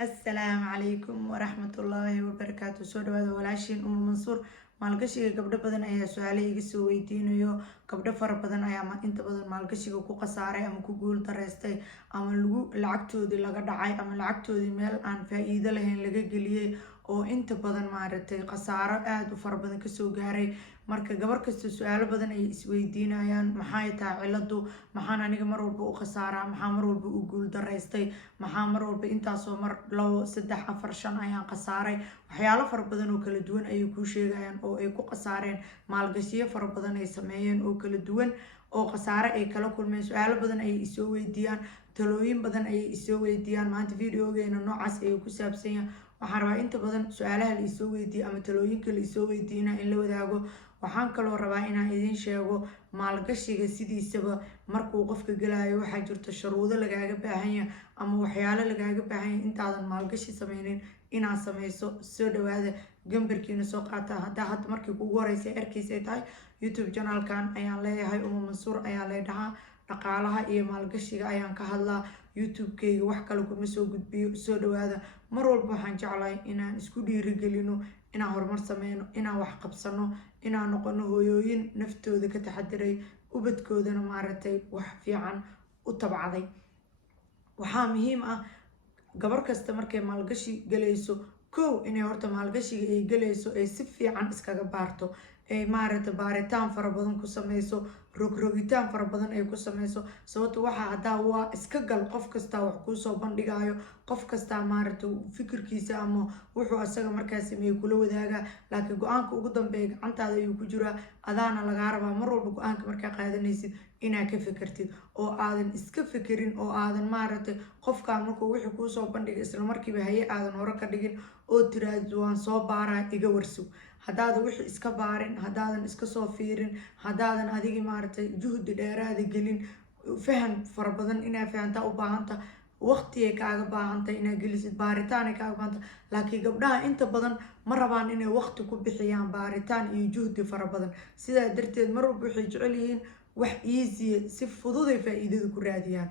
السلام عليكم ورحمة الله وبركاته. soo dhawaada walaashiin Umu Mansuur. Maalgashiga gabdho badan ayaa su'aalo iga soo weydiinayo. Gabdho fara badan ayaa inta badan maalgashiga ku qasaaray ama ku guul dareystay ama lacagtoodii laga dhacay ama lacagtoodii meel aan faa'iido lahayn laga geliyay oo inta badan maaragtay khasaaro aad u fara badan kasoo gaaray. Marka gabar kasta su'aalo badan ay isweydiinayaan maxay tahay ciladu, maxaan aniga mar walba u khasaaraa, maxaa mar walba u guul dareystay, maxaa mar walba intaasoo mar 2 3 4 5 ayaan khasaaray. waxyaalo fara badan oo kala duwan ayay kuu sheegayaan oo ay ku khasaareen maalgashiyo fara badan ay sameeyeen oo kala duwan oo khasaare ay kala kulmeen. su'aalo badan ayay isoo weydiiyaan, talooyin badan ayay isoo weydiiyaan. maanta videogeena noocaas ayuu ku saabsan yahay. waxaan rabaa inta badan su'aalaha la isoo weydiiyo ama talooyinka la isoo weydiina in la wadaago. waxaan kaloo rabaa inaan idin sheego maalgashiga sidiisaba markuu qofka galayo waxaa jirto shuruudo lagaaga baahan yahay ama waxyaalo lagaaga baahan yahay intaadan maalgashi sameynin inaad sameyso. soo dhawaada, gambarkiina soo qaata haddaa hadda markii kugu horeysa erkiis ay tahay. youtube channelkan ayaan leeyahay, Umu Mansuur ayaa leedhahaa. dhaqaalaha iyo maalgashiga ayaan ka hadlaa. youtube-kayga wax kale kuma soo gudbiyo. soo dhawaada, mar walba waxaan jeclahay inaan isku dhiirigelino, inaan horumar sameyno, inaan wax qabsano, inaan noqono hooyooyin naftooda ka taxadiray, ubadkoodana maaragtay wax fiican u tabcaday. waxaa muhiim ah gabar kasta markay maalgashi galayso kow inay horta maalgashiga ay galayso ay si fiican iskaga baarto, ay maaragtay baaritaan fara badan ku sameyso, rogitaan fara badan ay ku sameyso. sababto waxaa haddaa waa iska gal, qof kastaa wax kuusoo bandhigayo, qof kastaa maaragtay fikirkiisa ama wuxuu asaga markaa sameeyey kula wadaaga, laakiin go-aanka ugu dambeeya gacantaada ayuu ku jiraa. adaana lagaa rabaa mar walba go-aanka markaa qaadanaysid inaad ka fikirtid oo aadan iska fikirin oo aadan maaragtay qofkaan markuu wixii kuusoo bandhigay isla markiiba haye aadan hore ka dhigin oo tiraahdo waan soo baaraa iga warsug. haddaadan wixii iska baarin, haddaadan iska soo fiirin, haddaadan adigii maaragtay juhdi dheeraada gelin, fahan fara badan inaad fahantaa u baahanta, waqtigay kaaga baahantay inaad gelisid, baaritaanay kaaga baahanta. laakiin gabdhaha inta badan ma rabaan inay waqti ku bixiyaan baaritaan iyo juhdi fara badan. sidaa darteed mar walba waxay jecel yihiin wax easy, si fududay faa'iidada ku raadiyaan.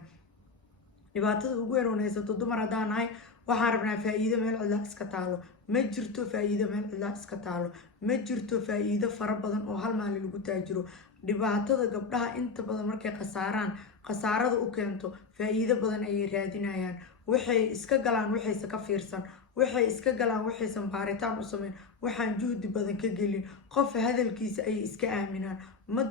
dhibaatada ugu weyn oo haysato dumar haddaan nahay, waxaan rabnaa faa'iido meel cidla iska taalo. ma jirto faa'iido meel cidla iska taalo, ma jirto faa'iido fara badan oo hal maalin lagu taajiro. dhibaatada gabdhaha inta badan markay khasaarada u keento faa'iido badan ayay raadinayaan. waxay iska galaan waxayse ka fiirsan, waxay iska galaan waxaysan baaritaan u sameyn, waxaan juhdi badan ka gelin. qof hadalkiisa ayay iska aaminaan. ma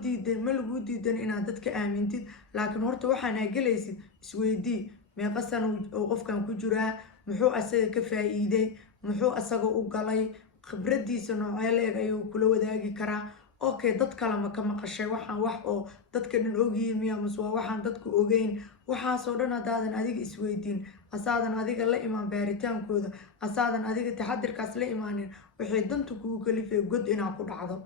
lagu diidan inaad dadka aamintid, laakiin horta waxaan gelaysid isweydii meeqa sano oo qofkan ku jiraa, muxuu asaga ka faa'iiday, muxuu asaga u galay, khibradiisa noocee leeg ayuu kula wadaagi karaa. okay, dad kale ma ka maqashay waxaan wax oo dadka dhan ogyihiin miya, mase waa waxaan dadku ogeyn. waxaasoo dhan haddaadan adiga isweydiin, asaadan adiga la imaan baaritaankooda, asaadan adiga taxadirkaas la imaanin, waxay danta kugu kalifay god inaad ku dhacdo.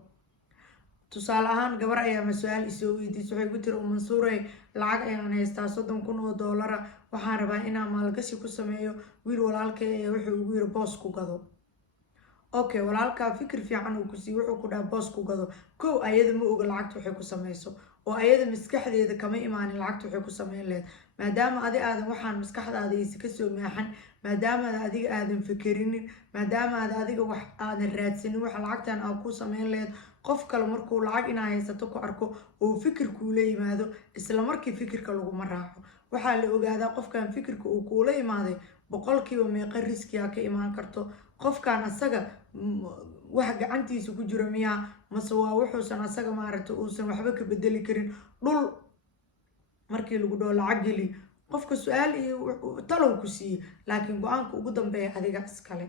tusaale ahaan gabar ayaa ma-su-aal isoo weydiisay, waxay ku tiri Umu Mansuuray lacag ayaan haystaa $30,000, waxaan rabaa inaan maalgashi ku sameeyo. wiil walaalkay ayaa wuxuu ugu yiri boos ku gado. okay, walaalkaa fikir fiican uu ku siiy, wuxuu ku dhaha boos ku gado. kow ayada ma oga lacagta waxay ku sameyso, oo ayada maskaxdeeda kama imaanin lacagta waxay ku sameyn lahayd. maadaama aadan waxaan maskaxdaada aysa kasoo maaxan, maadaama adiga aadan fikerinin, maadaama adiga wax aadan raadsanin waxa lacagtan aad ku sameyn lahayd, qof kale markuu lacag inaa haysato ku arko oo fikir kuula yimaado, isla markii fikirka laguma raaco. waxaa la ogaadaa qofkan fikirka uu kuula imaaday 100% meeqa riskiyaa ka imaan karto. qofkan asaga wax gacantiisa ku jiro miyaa, mase waa wuxuusan asaga maaragtay uusan waxba ka bedeli karin. dhul markii lagu dhaho lacag geli, qofka su-aal iyo talow ku siiye, laakiin go-aanka ugu dambeeya adiga iskale.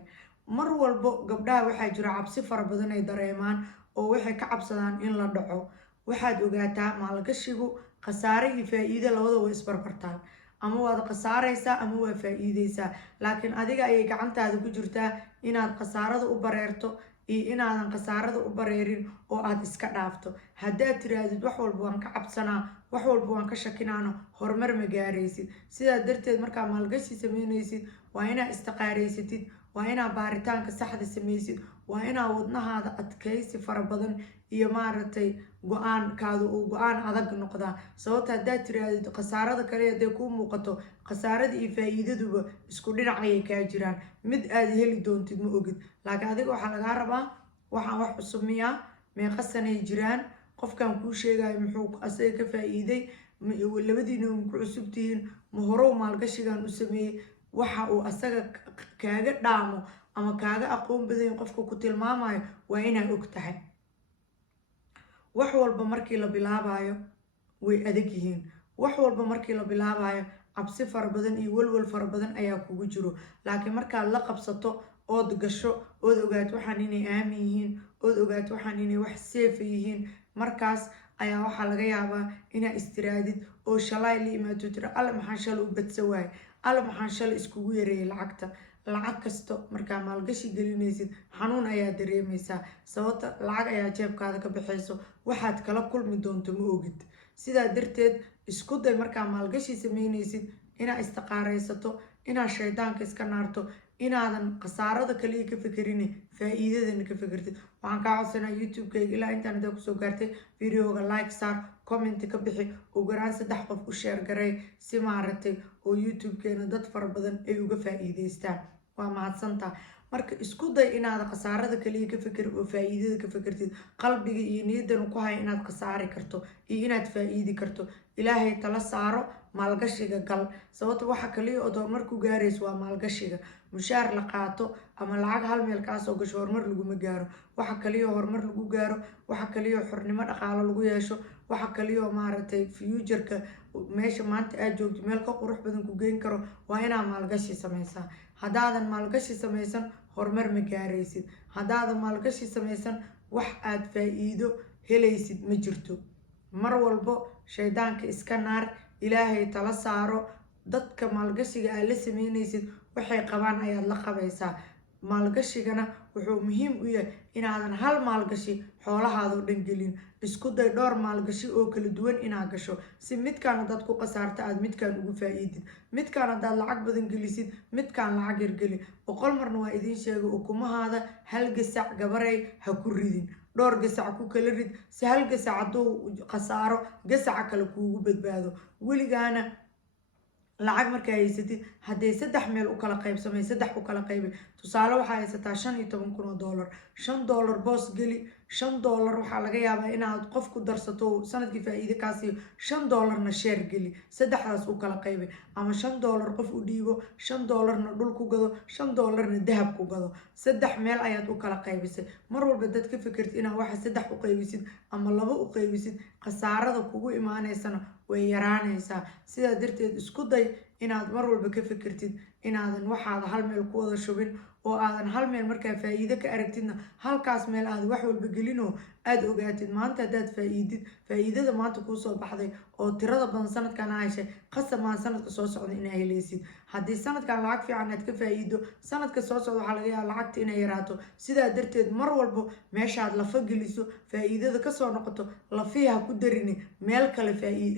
mar walbo gabdhaha waxaa jira cabsi fara badan ay dareemaan oo waxay ka cabsadaan in la dhaco. waxaad ogaataa maalgashigu khasaare iyo faa'iido labadaba isbarbartaan. ama waad khasaaraysaa ama waa faa'iideysaa, laakiin adiga ayay gacantaada ku jirtaa inaad khasaarada u bareerto iyo inaadan khasaarada u bareerin oo aad iska dhaafto. haddaad tiraahdid wax walba waan ka cabsanaa, wax walba waan ka shakinaano horumar ma gaaraysid. sidaa darteed markaa maalgashi sameynaysid waa inaa istiqaaraysatid, waa inaa baaritaanka saxda samaysid, waa inaa wadnahaada adkaysi fara badan iyo maaragtay go-aankaadu uu go-aan adag noqdaa. sababta haddaad tirahdid khasaarada kale hadday kuu muuqato, khasaarada iyo faa'iidaduba isku dhinac ayay kaa jiraan, mid aad heli doontid ma ogid. laakiin adiga waxaa lagaa rabaa waxaan wax cusub miyaa, meeqa sanay jiraan, qofkan kuu sheegayo muxuu asaga ka faa'iiday, labadiina ku cusub tihiin, ma horow maalgashigan u sameeyey, waxa uu asaga kaaga dhaamo ama kaaga aqoon badan qofka ku tilmaamayo waa inaad og tahay. wax walba markii la bilaabayo way adag yihiin, wax walba markii la bilaabayo cabsi fara badan iyo walwal fara badan ayaa kugu jiro. laakiin markaad la qabsato ood gasho, ood ogaato waxaan inay aamin yihiin, ood ogaato waxaan inay wax seefa yihiin, markaas ayaa waxaa laga yaabaa inaa istiraadid oo shalay la imaato tiro alla maxaan shalay u badsa waaye, alla maxaan shalay iskugu yareeyay lacagta. lacag kasto markaa maalgashi gelinaysid xanuun ayaa dareemaysaa, sababta lacag ayaa jeebkaada ka baxayso, waxaad kala kulmi doonto ma ogid. sidaa darteed isku day markaa maalgashi sameynaysid inaa istiqaaraysato, inaa shaydaanka iska naarto, inaadan khasaarada kaliya ka fekerin faa'iidadana ka fekertid. waxaan kaa codsanaa youtube-kayga ilaa intaan hadaa kusoo gaartay videoga like saar, comment ka bixi, ugu yaraan 3 qof u share garay si maaragtay oo youtube-keena dad fara badan ay uga faa'iidaystaan. waa mahadsantaa. marka isku day inaad khasaarada kaliya ka fekerin oo faa'iidada ka fekertid, qalbiga iyo niyadan ku hay inaad khasaari karto iyo inaad faa'iidi karto. ilaahay tala saaro, maalgashiga gal, sababta waxa kaliya oo horumar ku gaarayso waa maalgashiga. mushaar la qaato ama lacag hal meel kaasoo gasho horumar laguma gaaro. waxa kaliya horumar lagu gaaro, waxa kaliya xornimo dhaqaalo lagu yeesho, waxa kaliya maaragtay future-ka meesha maanta aad joogto meel ka qurux badan ku geyn karo waa inaa maalgashi samaysaa. haddaadan maalgashi samaysan horumar ma gaaraysid. haddaadan maalgashi samaysan wax aad faa'iido helaysid ma jirto. mar walbo shaydaanka iska naar, ilaahay tala saaro. dadka maalgashiga aad la sameynaysid waxay qabaan ayaad la qabaysaa. maalgashigana wuxuu muhiim u yahay inaadan hal maalgashi xoolahaadoo dhan gelin. isku day dhowr maalgashi oo kala duwan inaad gasho, si midkaan haddaad ku khasaarto aad midkaan ugu faa'iidid, midkaan haddaad lacag badan gelisid midkaan lacag yargeli. 100 marna waa idiin sheegay ukumahaada hal gasac gabaray ha ku ridin, dhowr gasac ku kala rid, si hal gasac hadduu khasaaro gasaca kale kuugu badbaado. weligaana lacag markaa haysatid hadday 3 meel u kala qaybsamay 3 u kala qaybi. tusaale waxaa haysataa $15,000, $5 boos geli, $5 waxaa laga yaabaa inaad qof ku darsato sanadkii faa'iido kaa siiyo, $5na sheer geli, 3daas u kala qaybi. ama $5 qof u dhiibo, $5na dhul ku gado, $5na dahab ku gado. 3 meel ayaad u kala qaybisay. mar walba dad ka fikirtid inaad waxa 3 u qaybisid ama 2 u qaybisid, khasaarada kugu imaanaysana way yaraanaysaa. sidaa darteed isku day inaad mar walba ka fikirtid inaadan waxaada hal meel ku wada shubin, oo aadan hal meel markaa faa'iido ka aragtidna halkaas meel aad wax walba gelinoo aad ogaatid maanta haddaad faa'iidada maanta kuu soo baxday oo tirada badan sanadkan aa heshay, qasab maan sanadka soo socda inaa helaysid. haddii sanadkan lacag fiican aad ka faa'iido, sanadka soo socda waxaa laga yaabaa lacagta inay yaraato. sidaa darteed mar walba meeshaad lafa geliso faa'iidada kasoo noqoto, lafihi ha ku darini, meel kale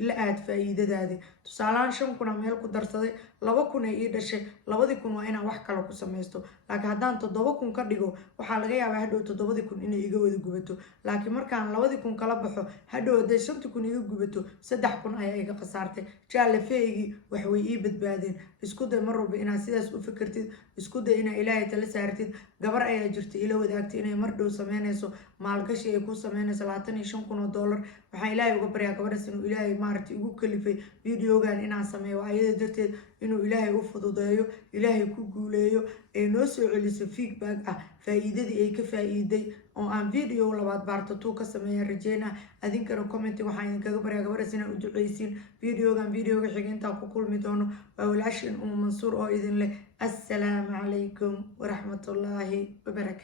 la aad faa'iidadaadi. tusaalahaan 5,000 meel ku darsaday, 2,000 ay ii dhashay, 2,000 waa inaan wax kale ku samaysto. laakiin haddaan 7,000 ka dhigo waxaa laga yaabaa hadhow 7,000 inay iga wada gubato. laakiin markaan 2,000 kala baxo hadhow hadday 5,000 iga gubato 3,000 ayaa iga khasaartay. jaalafeygii wax way ii badbaadeen. isku day mar walba inaad sidaas u fikirtid, isku day inaad ilaahay tala saartid. gabar ayaa jirta ila wadaagtay inay mar dhow sameynayso maalgashi ay ku sameynayso $25,000. waxaan ilaahay uga baryaa gabadhaas inuu ilaahay maaragtay ugu kalifay videogan inaan sameeyo, ayada darteed inuu ilaahay u fududeeyo, ilaahay ku guuleeyo, ay noo soo celiso feedback ah faa'iidadii ay ka faa'iiday oo aan video labaad baarto 2 ka sameeya rajeyna. adinkana comment waxaan idinkaga baryaa gabadhaas inaad u duceysiin. videoga xiga intaan ku kulmi doono waa walaashiin Umu Mansuur oo idin leh assalaamu calaykum waraxmatullaahi wabarakaatu.